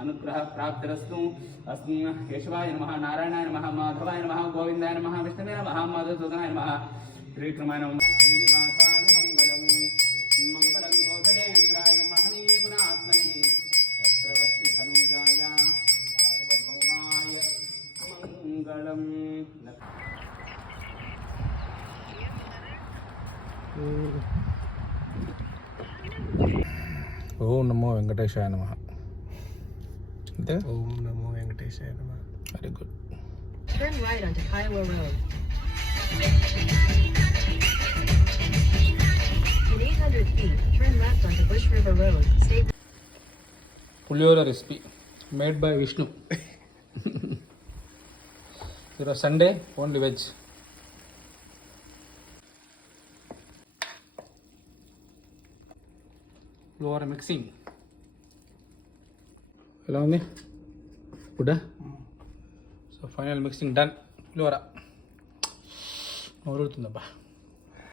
अनुग्रह प्राप्तिरस्तु। अस्मिन् केशवाय नमः, नारायणाय नमः, माधवाय नमः, गोविन्दाय नमः, विष्णवे नमः, मधुसूदनाय नमः, श्रीकृष्णाय नमः। श्रीनिवासाय मङ्गलम्। मङ्गलं कौसलेन्द्राय महनीय गुणात्मने, चक्रवर्ति धनुजाय सार्वभौमाय मङ्गलम्। ఓం నమో వెంకటేశాయ నమః. అంతే. ఓం నమో వెంకటేశాయ నమః. Very good. Turn right onto Kiowa Road. In 800 feet, turn left onto Bush River Road. Stay. Pulihora recipe made by Vishnu. ఈరోజు సండే ఓన్లీ వెజ్. పులిహోర మిక్సింగ్ ఎలా ఉంది? గుడ్డా? So final mixing done. పులిహోర నోరుతుందబ్బా.